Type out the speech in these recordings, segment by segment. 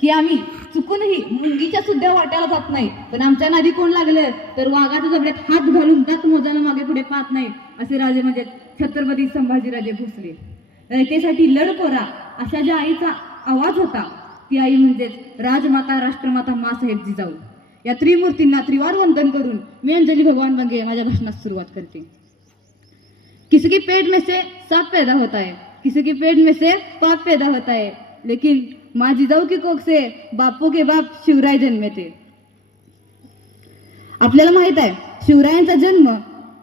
की आम्ही चुकूनही मुंगीच्या सुद्धा वाट्याला जात नाही, पण आमच्या नादी कोण लागलं तर वाघाच्या जबड्यात हात घालून दात मोजायला मागे पुढे पाहत नाही, असे राजे म्हणजे छत्रपती संभाजीराजे भोसले. रयतेसाठी लढ पोरा अशा ज्या आईचा आवाज होता ती आई म्हणजेच राजमाता राष्ट्रमाता माँसाहेब जिजाऊ. या त्रिमूर्तींना त्रिवार वंदन करून मी अंजली भगवान बंगे माझ्या भाषणास सुरुवात करते. किसी की पेट में से सांप पैदा होता है, किसी की पेट में से पाप पैदा होता है, लेकिन माँ जिजाऊ की कोख से बापू के बाप शिवराय जन्मे थे. आपल्याला माहित आहे शिवरायांचा जन्म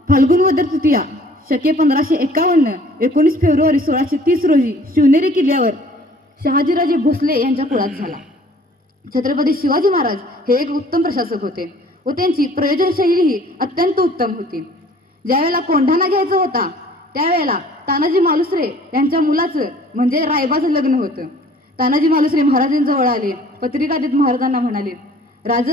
फाल्गुन वद्र तृतीया शके 1551 19 फेब्रुवारी 1630 रोजी शिवनेरी किल्ल्यावर शहाजीराजे भोसले यांच्या कुळात झाला. छत्रपती शिवाजी महाराज हे एक उत्तम प्रशासक होते व त्यांची प्रयोजनशैलीही अत्यंत उत्तम होती. ज्यावेळेला कोंढाणा घ्यायचा होता त्यावेळेला तानाजी मालुसरे यांच्या मुलाचं म्हणजे रायबाचं लग्न होतं. तानाजी मालुसरे महाराजांजवळ आले, पत्रिका देत महाराजांना म्हणाले, राज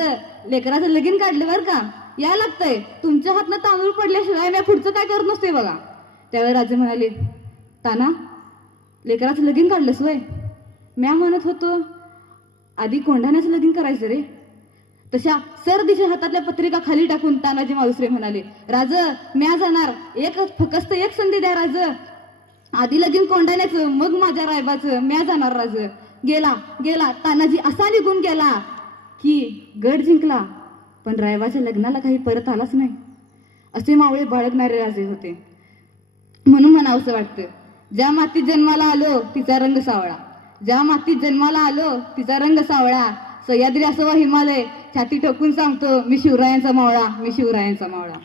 लेकराचं लगीन काढलं बरं का, या लागतंय, तुमच्या हातनं तांदूळ पडल्याशिवाय मी पुढचं काय करत नसते बघा. त्यावेळी राजे म्हणाले, ताना लेकराचं लगीन काढलंस वय, म्या म्हणत होतो आधी कोंढाण्याचं लगीन करायचं रे. तशा सरदिशा हातातल्या पत्रिका खाली टाकून तानाजी मालुसरे म्हणाले, राज म्या जाणार, फक्त एक संधी द्या राज, आधी लगीन कोंढाण्याचं मग माझ्या रायबाचं, म्या जाणार राज. गेला गेला तानाजी असा निघून गेला की गड जिंकला पण रायबाच्या लग्नाला काही परत आलाच नाही. असे मावळे बाळगणारे राजे होते. म्हणून म्हणावंसं वाटतं, ज्या मातीत जन्माला आलो तिचा रंग सावळा, ज्या मातीत जन्माला आलो तिचा रंग सावळा, सह्याद्री असो वा हिमालय, छाती ठोकून सांगतो मी शिवरायांचा मावळा, मी शिवरायांचा मावळा.